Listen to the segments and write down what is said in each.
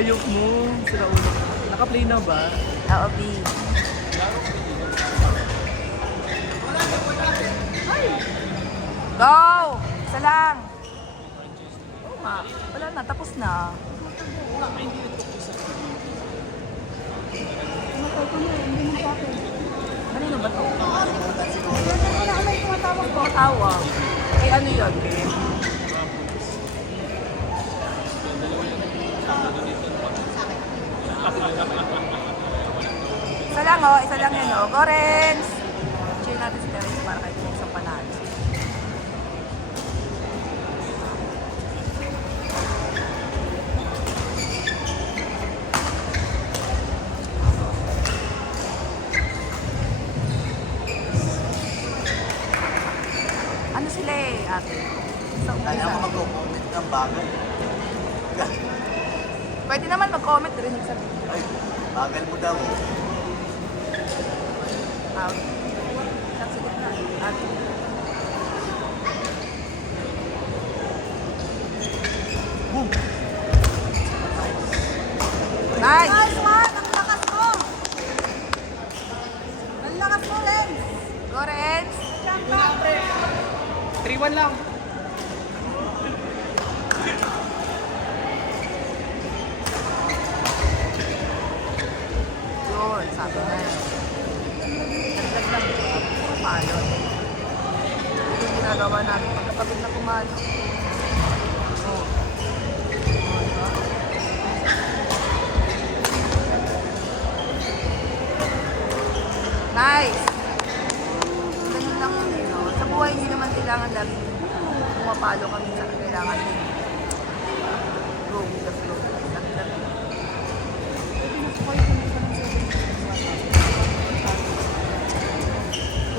hayop mo. Sira ulo. Naka-play na ba? Oo, B. Go! Isa lang. Oo nga. Wala na, tapos na. Kanino ba to? Tumatawag. Eh, ano yun? Isa lang oh, isa lang yun oh. Go Renz! Cheer natin si Renz para kahit may isang panalo. Ano sila eh, ate? Sa Kaya umpisa. ako mag-comment ng bagay. Pwede naman mag-comment rin sa video. Ay, bagal mo daw. Out. Isang sagot na. Ate. Boom! Nice! Nice one! Ang lakas mo! Ang lakas mo, Renz! Go Renz! Jump back! 3-1 lang. Yun, sabi na. Naglag lang. Palo. Yung ginagawa namin pagkapagod na pumalo. Oh. Nice! Ganun lang yun eh, no? Sa buhay hindi naman kailangan lagi pumapalo kami sa kailangan din. Go with the flow. Lagi-lagi.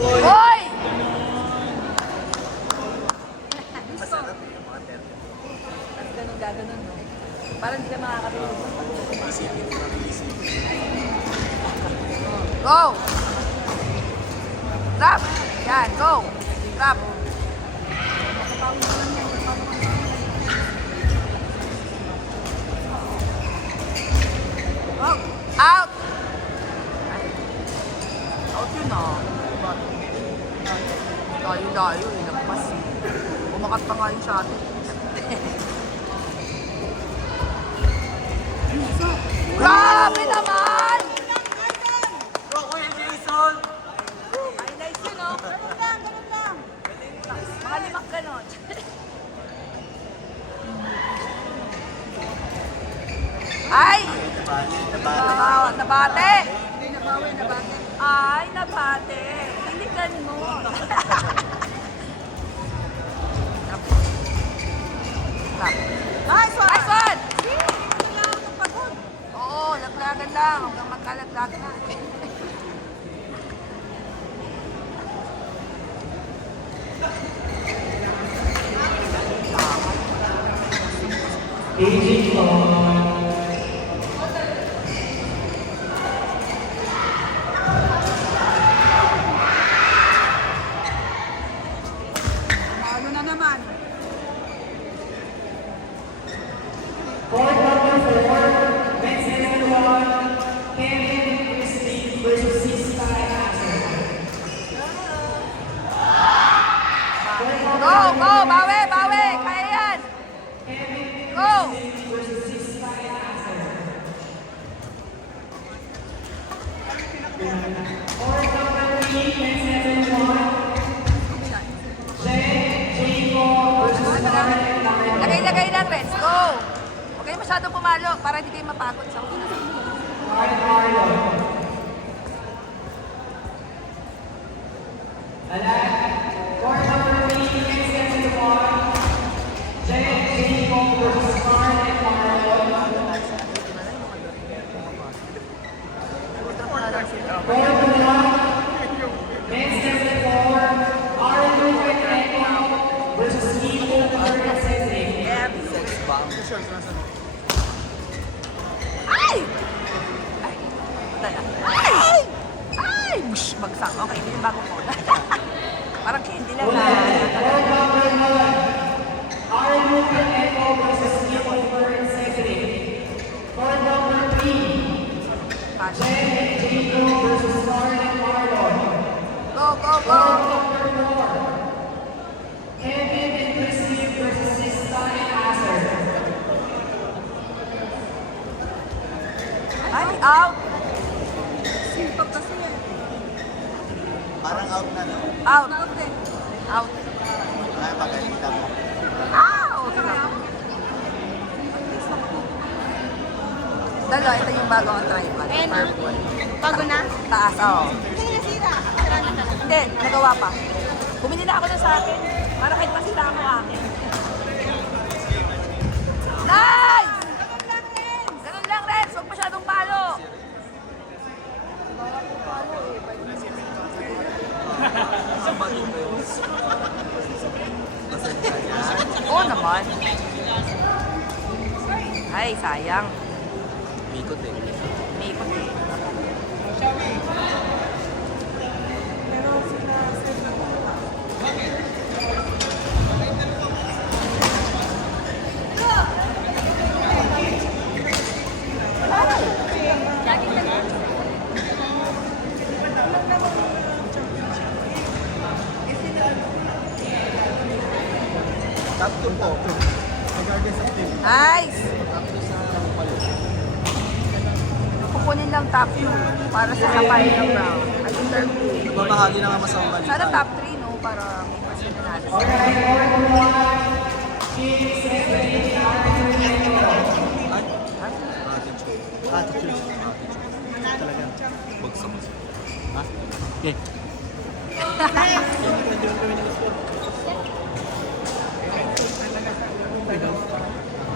Hoy! Masarap eh, yung mga termo. At ganun gaganon, no? Parang hindi ka makakatulog. Isipin mo lang isipin. Go! Trap! Yan, go! Trap! Oh, out! Out yun ah. Dayo-dayo, ilagpas eh. Umakat pa nga yung shot. Grabe naman! Go, Kuya Jason! Highlights yun, oh. Ganun lang, ganun lang! Mga limang ganon. Ay! Nabate! Hindi nabawi, nabate. Ay, nabate! Piligan mo. Stop. Nice one! Nice one! Kailangan ng pagod. Oo, laglagan lang. Hanggang magkalaglag na. Malo na naman. Go, go! Bawi, bawi! Kaya yan! Go! Lagay-lagay lang, Renz. Go! Huwag kayo masyadong pumalo para hindi kayo mapagod sa Ay! Ay! Ay! Ay! Bush! Bagsak. Okay, hindi yung bago ko. Parang candy lang na. Our movement and focus is given for intensity. For Passion. Go, go, go! Ay, out! Simpag kasi yan. Parang out na, no? Out! Out eh. Out! Ay, pagalita mo. Out! Dalawa, ito yung bagong tripod. Purple. Bago na? Taas, oo. Hindi nasira. Sira na talaga. Hindi, nagawa pa. Bumili na ako ng sa akin. Para kahit masira mo akin. Nice! Ganun lang rin. Ganun lang, Ren. Huwag masyadong palo. Oo naman. Ay, sayang. Mikot eh. May ikot eh. Top 2 po. Regardless of team. Nice! Top 2 sa palo. Kukunin lang top 2 para sa final round. At yung third Babahagi na nga masama balita. sana top 3, no? Para may question na natin. Ay? Attitude. Attitude. Talaga. Bagsak mo. Ha? Okay.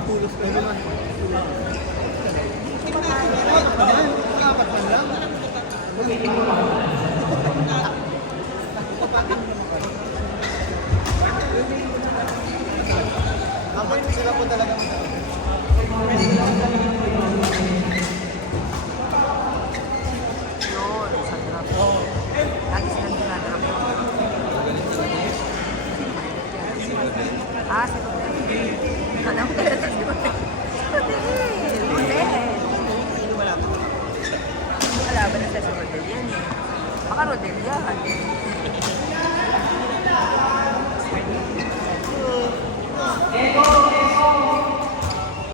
Pulos ka naman. Apat man lang. Apat sila po talaga Yun, sa drop. Lagi silang dinadrop yun. Ah, si Rodel. Alam ko talaga si Rodel. Rodel. Wala ba na siya si Rodel yan eh. Baka Rodel yan.